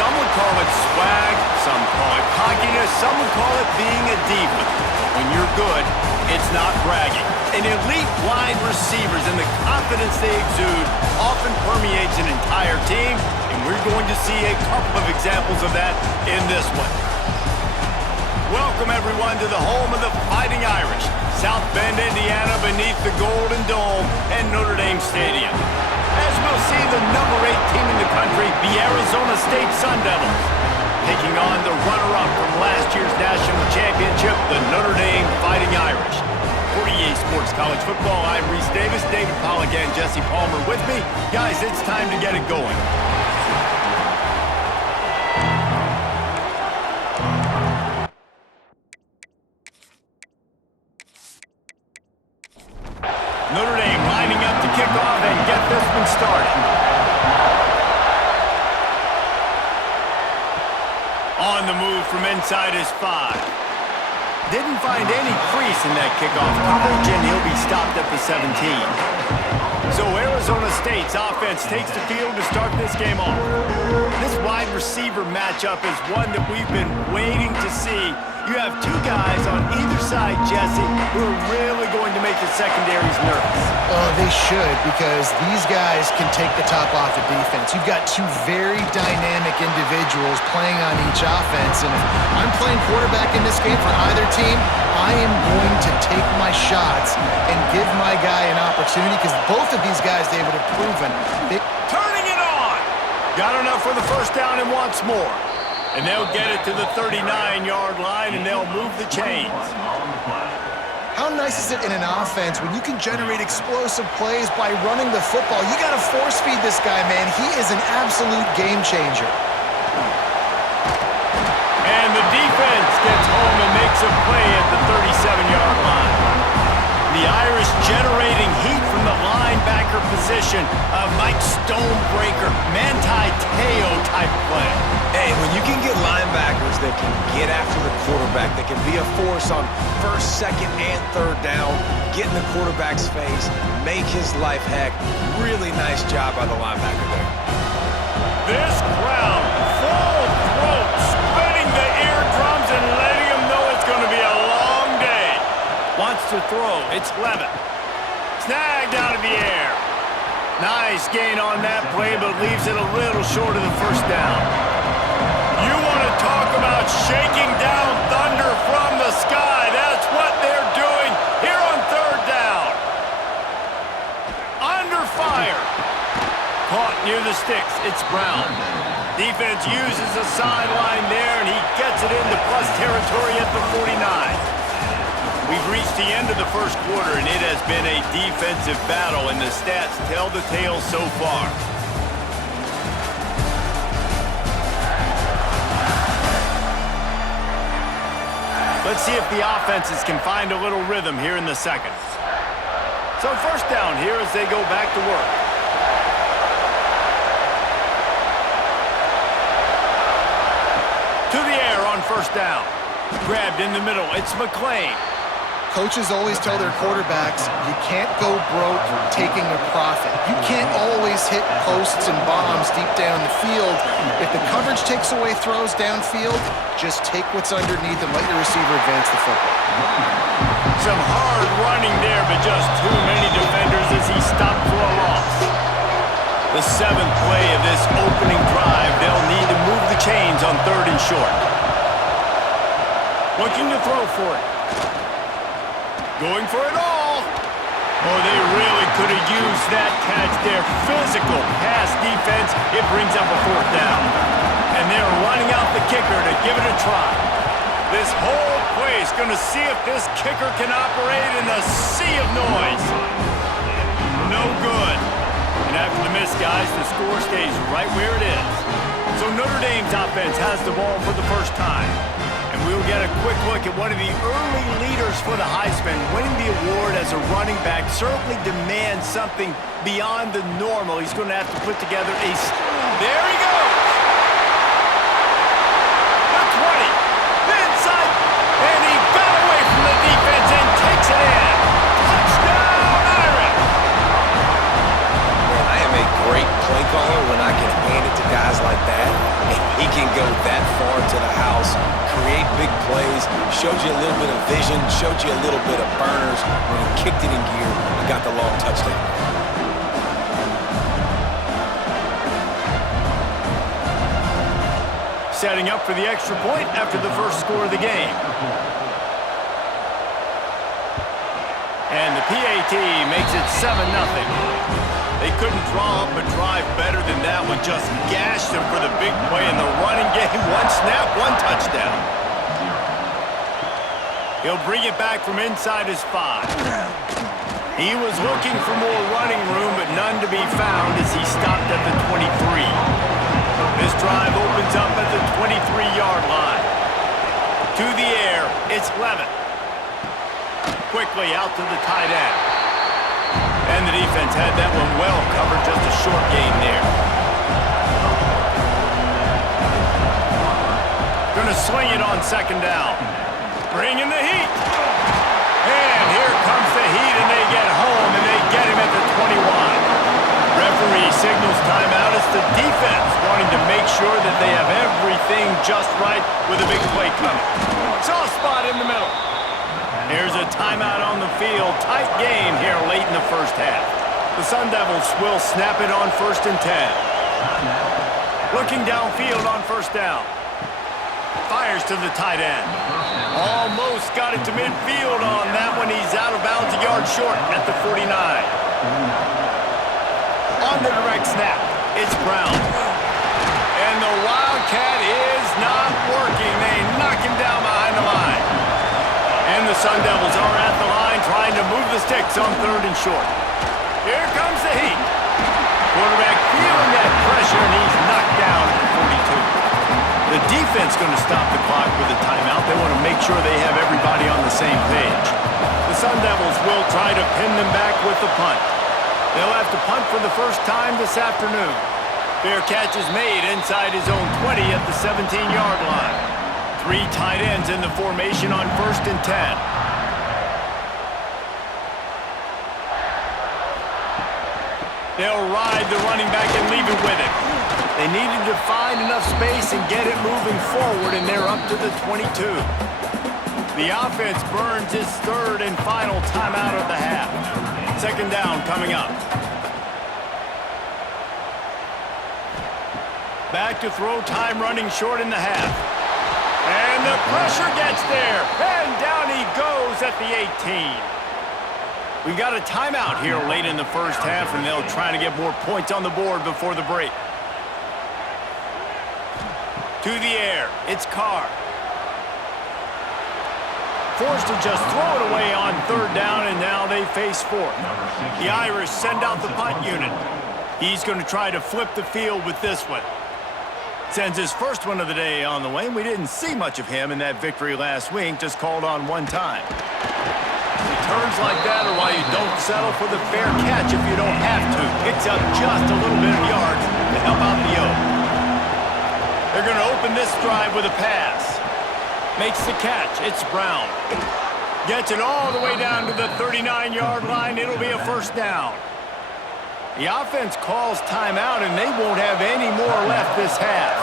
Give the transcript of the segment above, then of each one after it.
Some would call it swag, some call it cockiness, some would call it being a diva. But when you're good, it's not bragging. An elite wide receivers and the confidence they exude often permeates an entire team, and we're going to see a couple of examples of that in this one. Welcome, everyone, to the home of the Fighting Irish, South Bend, Indiana, beneath the Golden Dome and Notre Dame Stadium. As we'll see the number 8 team in the country, the Arizona State Sun Devils, taking on the runner-up from last year's national championship, the Notre Dame Fighting Irish. For EA Sports College Football, I'm Reese Davis, David Pollack, and Jesse Palmer with me. Guys, it's time to get it going. Notre Dame lining up to kick off and get this one started. On the move from inside his 5. Didn't find any crease in that kickoff coverage, and he'll be stopped at the 17. So Arizona State's offense takes the field to start this game off. This wide receiver matchup is one that we've been waiting to see. You have two guys on either side, Jesse, who are really going to make the secondaries nervous. Oh, they should, because these guys can take the top off the defense. You've got two very dynamic individuals playing on each offense, and if I'm playing quarterback in this game for either team, I am going to take my shots and give my guy an opportunity, because both of these guys, David, have proven Turning it on! Got enough for the first down and wants more. And they'll get it to the 39-yard line, and they'll move the chains. How nice is it in an offense when you can generate explosive plays by running the football? You got to force feed this guy, man. He is an absolute game changer. And the defense gets home and makes a play at the 37-yard line. The Irish generating heat from the linebacker position. A Mike Stonebreaker, Manti Te'o type play. Hey, when you can get linebackers that can get after the quarterback, that can be a force on first, second, and third down, get in the quarterback's face, make his life heck. Really nice job by the linebacker there. This crowd, full throat, splitting the eardrums and letting them know it's going to be a long day. Wants to throw. It's Levin. Snagged out of the air. Nice gain on that play, but leaves it a little short of the first down. You want to talk about shaking down thunder from the sky. That's what they're doing here on third down. Under fire. Caught near the sticks. It's Brown. Defense uses a sideline there, and he gets it into plus territory at the 49. We've reached the end of the first quarter, and it has been a defensive battle, and the stats tell the tale so far. Let's see if the offenses can find a little rhythm here in the second. So first down here as they go back to work. To the air on first down. Grabbed in the middle. It's McClain. Coaches always tell their quarterbacks, you can't go broke taking a profit. You can't always hit posts and bombs deep down the field. If the coverage takes away throws downfield, just take what's underneath and let your receiver advance the football. Some hard running there, but just too many defenders as he stopped for a loss. The 7th play of this opening drive, they'll need to move the chains on third and short. Looking to throw for it. Going for it all. Oh, they really could have used that catch there. Physical pass defense. It brings up a fourth down. And they're running out the kicker to give it a try. This whole play is going to see if this kicker can operate in the sea of noise. No good. And after the miss, guys, the score stays right where it is. So Notre Dame's offense has the ball for the first time. And we'll get a quick look at one of the early leaders for the Heisman. Winning the award as a running back certainly demands something beyond the normal. He's going to have to put together a... There he goes! The 20. The inside. And he got away from the defense and takes it in. Touchdown, Irish! Man, I am a great play caller when I can hand it to guys like that. He can go that far to the house, create big plays, showed you a little bit of vision, showed you a little bit of burners when he kicked it in gear and got the long touchdown. Setting up for the extra point after the first score of the game. And the PAT makes it 7-0. They couldn't draw up a drive better than that one. Just gashed them for the big play in the running game. One snap, one touchdown. He'll bring it back from inside his 5. He was looking for more running room, but none to be found as he stopped at the 23. This drive opens up at the 23-yard line. To the air, it's Levitt. Quickly out to the tight end. And the defense had that one well covered, just a short gain there. Gonna swing it on second down. Bringing the heat. And here comes the heat, and they get home, and they get him at the 21. Referee signals timeout. It's the defense wanting to make sure that they have everything just right with a big play coming. Soft spot in the middle. Here's a timeout on the field. Tight game here late in the first half. The Sun Devils will snap it on 1st and 10. Looking downfield on first down. Fires to the tight end. Almost got it to midfield on that one. He's out of bounds, a yard short at the 49. On the direct snap, it's Brown. And the Wildcat is not working. They knock him down behind the line. And the Sun Devils are at the line trying to move the sticks on 3rd and short. Here comes the heat. Quarterback feeling that pressure, and he's knocked down at the 42. The defense going to stop the clock with a timeout. They want to make sure they have everybody on the same page. The Sun Devils will try to pin them back with the punt. They'll have to punt for the first time this afternoon. Fair catch is made inside his own 20 at the 17-yard line. 3 tight ends in the formation on 1st and 10. They'll ride the running back and leave it with him. They needed to find enough space and get it moving forward, and they're up to the 22. The offense burns its 3rd and final timeout of the half. 2nd down coming up. Back to throw, time running short in the half. And the pressure gets there. And down he goes at the 18. We've got a timeout here late in the first half, and they'll try to get more points on the board before the break. To the air, it's Carr. Forced to just throw it away on 3rd down, and now they face 4th. The Irish send out the punt unit. He's going to try to flip the field with this one. Sends his first one of the day on the way. We didn't see much of him in that victory last week, just called on 1 time. Returns like that are why you don't settle for the fair catch if you don't have to. Picks up just a little bit of yards to help out the O. They're going to open this drive with a pass. Makes the catch. It's Brown. Gets it all the way down to the 39-yard line. It'll be a first down. The offense calls timeout, and they won't have any more left this half.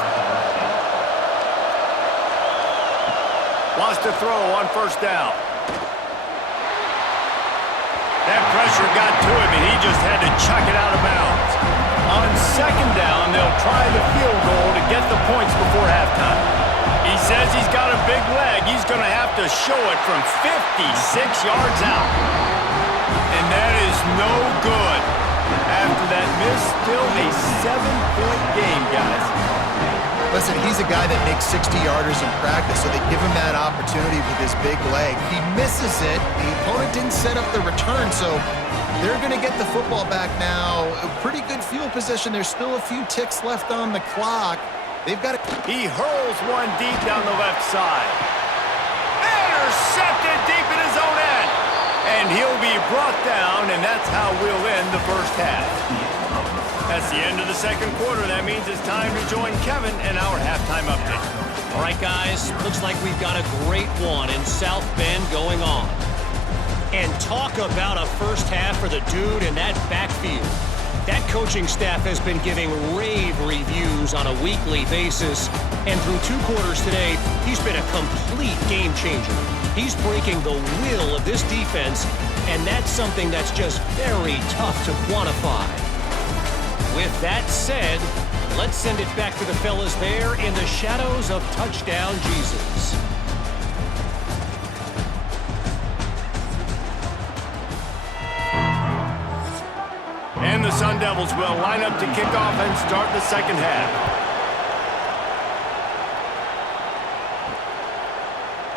Wants to throw on first down. That pressure got to him, and he just had to chuck it out of bounds. On second down, they'll try the field goal to get the points before halftime. He says he's got a big leg. He's going to have to show it from 56 yards out. And that is no good. After that miss, still a 7-point game, guys. Listen, he's a guy that makes 60-yarders in practice, so they give him that opportunity with his big leg. He misses it. The opponent didn't set up the return, so they're going to get the football back now. A pretty good field position. There's still a few ticks left on the clock. They've got it. He hurls one deep down the left side. Intercepted deep in his own end. And he'll be brought down, and that's how we'll end the first half. That's the end of the second quarter. That means it's time to join Kevin in our halftime update. All right, guys, looks like we've got a great one in South Bend going on. And talk about a first half for the dude in that backfield. That coaching staff has been giving rave reviews on a weekly basis. And through 2 quarters today, he's been a complete game changer. He's breaking the will of this defense, and that's something that's just very tough to quantify. With that said, let's send it back to the fellas there in the shadows of Touchdown Jesus. And the Sun Devils will line up to kick off and start the second half.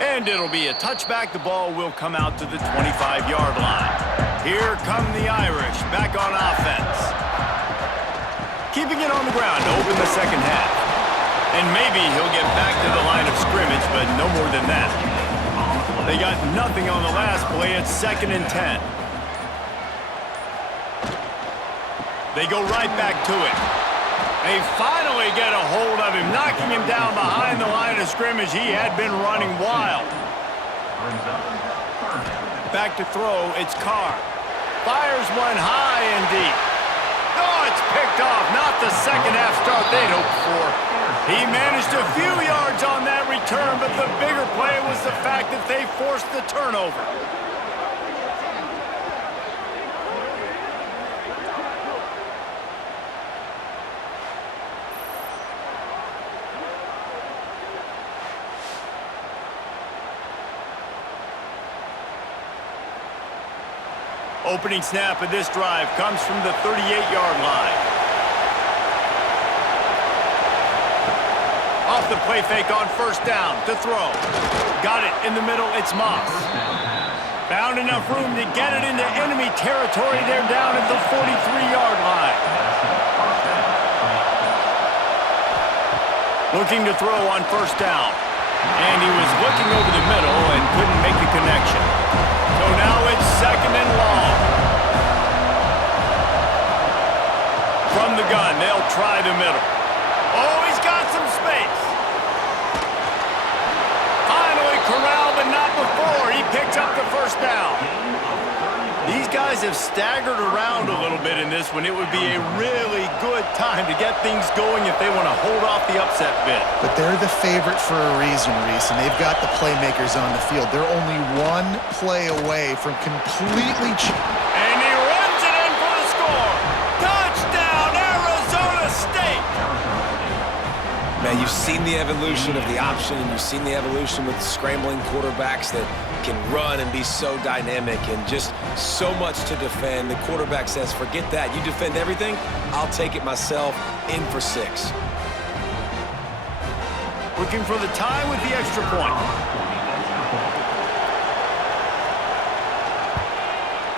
And it'll be a touchback. The ball will come out to the 25-yard line. Here come the Irish back on offense. Keeping it on the ground to open the second half. And maybe he'll get back to the line of scrimmage, but no more than that. They got nothing on the last play. It's 2nd and 10. They go right back to it. They finally get a hold of him, knocking him down behind the line of scrimmage. He had been running wild. Back to throw, it's Carr. Fires one high and deep. Oh, it's picked off. Not the second half start they'd hoped for. He managed a few yards on that return, but the bigger play was the fact that they forced the turnover. Opening snap of this drive comes from the 38-yard line. Off the play fake on first down to throw. Got it in the middle, it's Moss. Found enough room to get it into enemy territory. They're down at the 43-yard line. Looking to throw on first down. And he was looking over the middle and couldn't make the connection. So now it's 2nd and long. From the gun, they'll try the middle. Oh, he's got some space. Finally corralled, but not before. He picks up the first down. These guys have staggered around a little bit in this one. It would be a really good time to get things going if they want to hold off the upset bid. But they're the favorite for a reason, Reese, and they've got the playmakers on the field. They're only one play away from completely... And he runs it in for the score. Touchdown, Arizona State! Man, you've seen the evolution of the option, and you've seen the evolution with scrambling quarterbacks that can run and be so dynamic and just so much to defend. The quarterback says, forget that. You defend everything, I'll take it myself. In for 6. Looking for the tie with the extra point.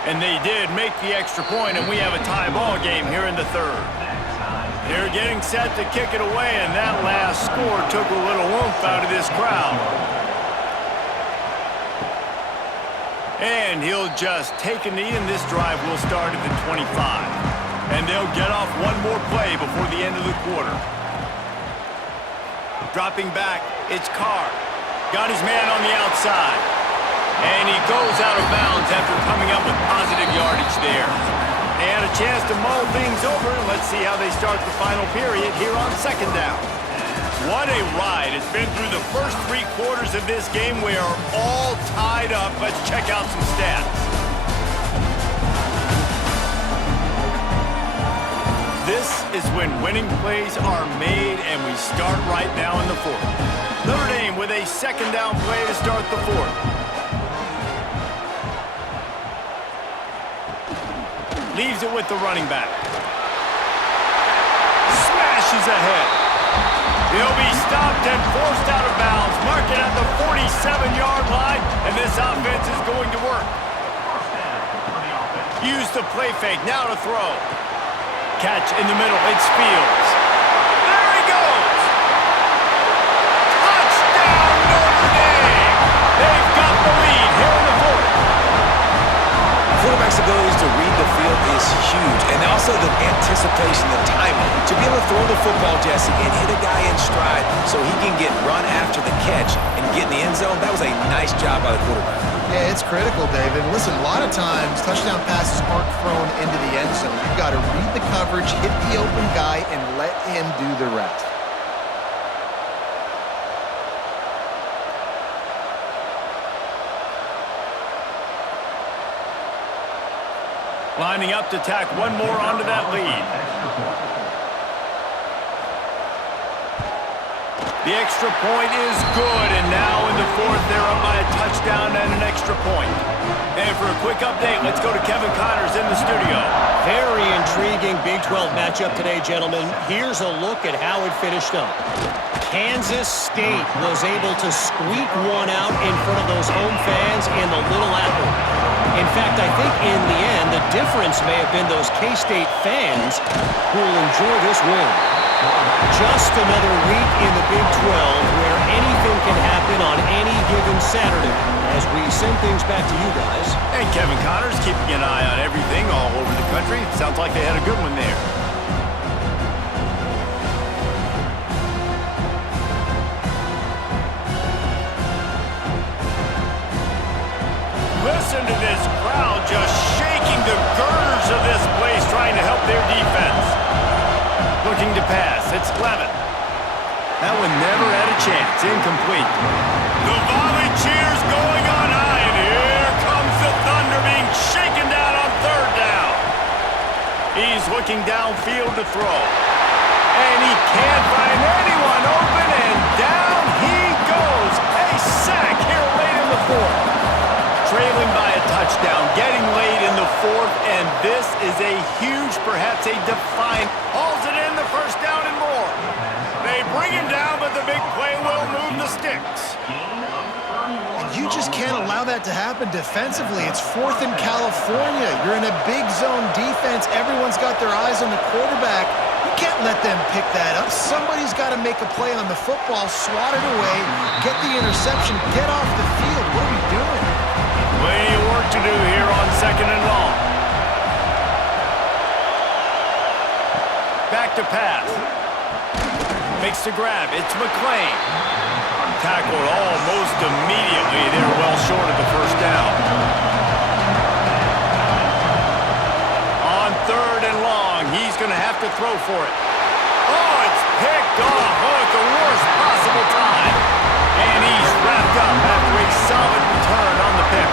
And they did make the extra point, and we have a tie ball game here in the 3rd. They're getting set to kick it away, and that last score took a little oomph out of this crowd. And he'll just take a knee, and this drive will start at the 25. And they'll get off one more play before the end of the quarter. Dropping back, it's Carr. Got his man on the outside. And he goes out of bounds after coming up with positive yardage there. And a chance to mull things over. Let's see how they start the final period here on 2nd down. What a ride. It's been through the first 3 quarters of this game. We are all tied up. Let's check out some stats. This is when winning plays are made, and we start right now in the 4th. Notre Dame with a 2nd down play to start the 4th. Leaves it with the running back. Smashes ahead. He'll be stopped and forced out of bounds. Mark it at the 47-yard line, and this offense is going to work. Use the play fake, now to throw. Catch in the middle, it's Fields. There he goes! Touchdown, Notre Dame! They've got the lead here in the 4th. Quarterback's abilities to read the field field is huge. And also the anticipation, the timing. To be able to throw the football, Jesse, and hit a guy in stride so he can get run after the catch and get in the end zone, that was a nice job by the quarterback. Yeah, it's critical, David. Listen, a lot of times touchdown passes aren't thrown into the end zone. You've got to read the coverage, hit the open guy, and let him do the rest. Lining up to tack one more onto that lead. The extra point is good, and now in the fourth, they're up by a touchdown and an extra point. And for a quick update, let's go to Kevin Connors in the studio. Very intriguing Big 12 matchup today, gentlemen. Here's a look at how it finished up. Kansas State was able to squeak one out in front of those home fans in the Little Apple. In fact, I think in the end, the difference may have been those K-State fans who will enjoy this win. Just another week in the Big 12 where anything can happen on any given Saturday. As we send things back to you guys. And Kevin Connors keeping an eye on everything all over the country. Sounds like they had a good one there. Listen to this crowd just shaking the girders of this place trying to help their defense. Looking to pass. It's Levin. That one never had a chance. Incomplete. The volley cheers going on high, and here comes the Thunder being shaken down on third down. He's looking downfield to throw. And he can't find anyone open, and down he goes. A sack here late in the fourth. Trailing by a touchdown, getting late in the fourth, and this is a huge, perhaps a defiant, hauls it in the first down and more. They bring him down, but the big play will move the sticks. You just can't allow that to happen defensively. It's fourth in California. You're in a big zone defense. Everyone's got their eyes on the quarterback. You can't let them pick that up. Somebody's got to make a play on the football, swat it away, get the interception, get off the field. What are we doing? Plenty of work to do here on second and long. Back to pass. Makes the grab. It's McClain. Tackled almost immediately. They're well short of the first down. On third and long, he's going to have to throw for it. Oh, it's picked off. Oh, at the worst possible time. And he's wrapped up after a solid return on the pick.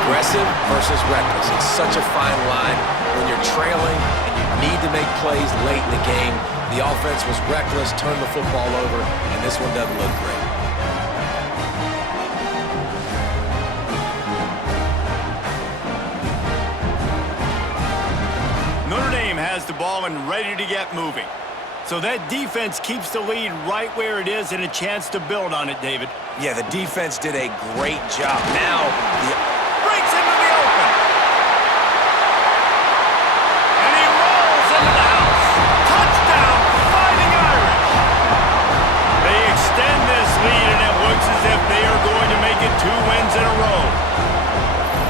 Aggressive versus reckless. It's such a fine line when you're trailing and you need to make plays late in the game. The offense was reckless, turned the football over, and this one doesn't look great. Notre Dame has the ball and ready to get moving. So that defense keeps the lead right where it is and a chance to build on it, David. Yeah, the defense did a great job. Now, breaks into the open. And he rolls into the house. Touchdown, Fighting Irish. They extend this lead, and it looks as if they are going to make it 2 wins in a row.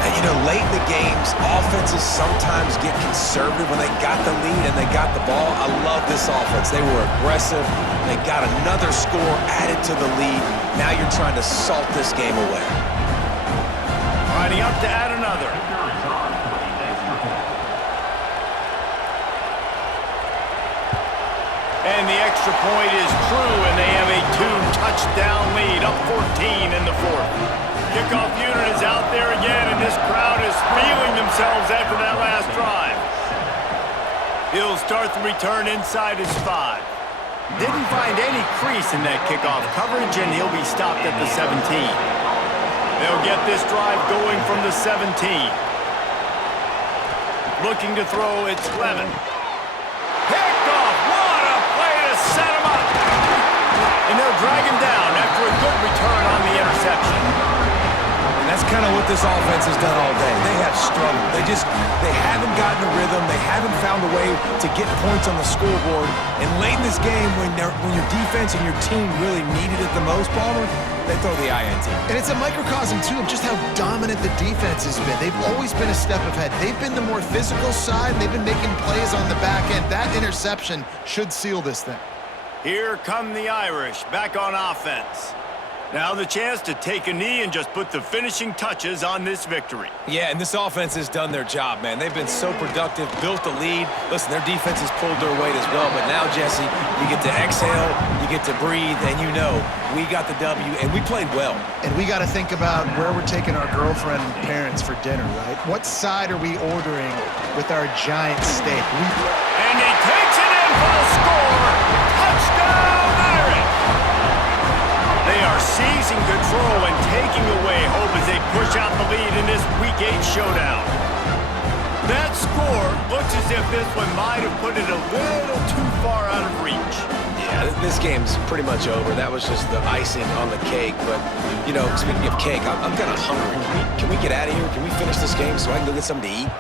And you know, late in the games, offenses sometimes get conservative when they got the lead and they got the ball. I love this offense. They were aggressive. They got another score added to the lead. Now you're trying to salt this game away. Lining up to add another. And the extra point is true, and they have a 2-touchdown lead, up 14 in the fourth. Kickoff unit is out there again, and this crowd is feeling themselves after that last drive. He'll start the return inside his 5. Didn't find any crease in that kickoff coverage, and he'll be stopped at the 17. They'll get this drive going from the 17. Looking to throw, it's Levin. Picked off, what a play to set him up! And they'll drag him down after a good return on the interception. And that's that's kind of what this offense has done all day. They have struggled. They haven't gotten a rhythm. They haven't found a way to get points on the scoreboard. And late in this game, when your defense and your team really needed it the most, Palmer, they throw the INT. And it's a microcosm, too, of just how dominant the defense has been. They've always been a step ahead. They've been the more physical side, and they've been making plays on the back end. That interception should seal this thing. Here come the Irish, back on offense. Now the chance to take a knee and just put the finishing touches on this victory. Yeah, and this offense has done their job, man. They've been so productive, built the lead. Listen, their defense has pulled their weight as well. But now, Jesse, you get to exhale, you get to breathe, and you know we got the W, and we played well. And we got to think about where we're taking our girlfriend and parents for dinner, right? What side are we ordering with our giant steak? And he takes it in for the score. Touchdown, Irish! They are seizing control and taking away hope as they push out the lead in this Week 8 showdown. That score looks as if this one might have put it a little too far out of reach. Yeah, this game's pretty much over. That was just the icing on the cake. But, you know, speaking of cake, I'm kind of hungry. Can we get out of here? Can we finish this game so I can go get something to eat?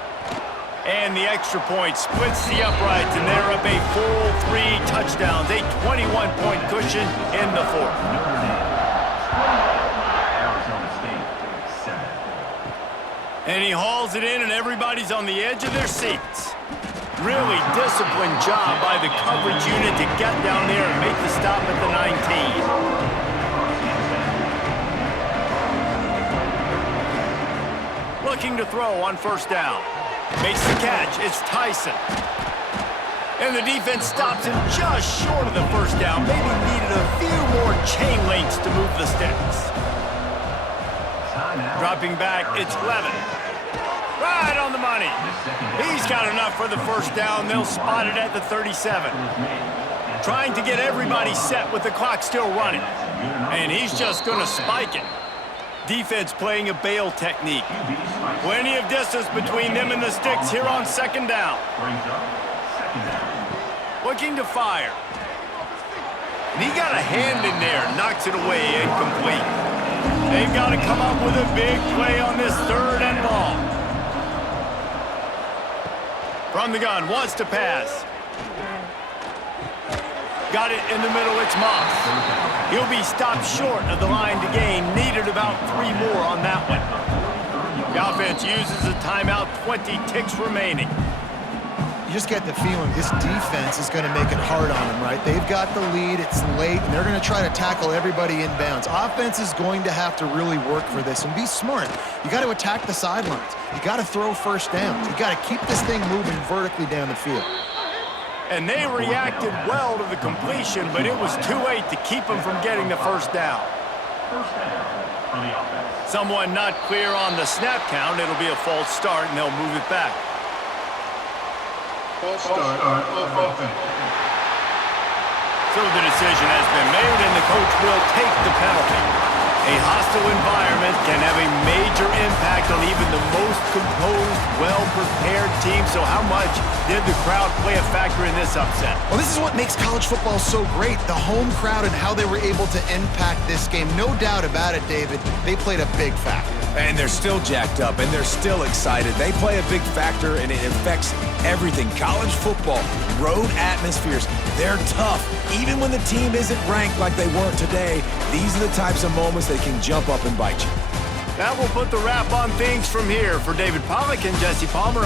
And the extra point splits the uprights, and they're up a full 3 touchdowns, a 21-point cushion in the fourth. And he hauls it in, and everybody's on the edge of their seats. Really disciplined job by the coverage unit to get down there and make the stop at the 19. Looking to throw on first down. Makes the catch. It's Tyson. And the defense stops him just short of the first down. Maybe needed a few more chain links to move the sticks. Dropping back, it's Levin. Right on the money. He's got enough for the first down. They'll spot it at the 37. Trying to get everybody set with the clock still running. And he's just going to spike it. Defense playing a bail technique. Plenty of distance between them and the sticks here on second down. Looking to fire. And he got a hand in there, knocks it away, incomplete. They've got to come up with a big play on this third and long. From the gun, wants to pass. Got it in the middle, it's Moss. He'll be stopped short of the line to gain. Needed about 3 more on that one. The offense uses a timeout, 20 ticks remaining. You just get the feeling this defense is going to make it hard on them, right? They've got the lead, it's late, and they're going to try to tackle everybody inbounds. Offense is going to have to really work for this and be smart. You got to attack the sidelines. You got to throw first downs. You got to keep this thing moving vertically down the field. And they reacted well to the completion, but it was too late to keep them from getting the first down. Someone not clear on the snap count. It'll be a false start, and they'll move it back. False start on offense. So the decision has been made, and the coach will take the penalty. A hostile environment can have a major impact on even the most composed, well-prepared team. So how much did the crowd play a factor in this upset? Well, this is what makes college football so great, the home crowd and how they were able to impact this game. No doubt about it, David. They played a big factor. And they're still jacked up, and they're still excited. They play a big factor, and it affects everything. College football, road atmospheres, they're tough. Even when the team isn't ranked like they weren't today, these are the types of moments that can jump up and bite you. That will put the wrap on things from here. For David Pollack and Jesse Palmer,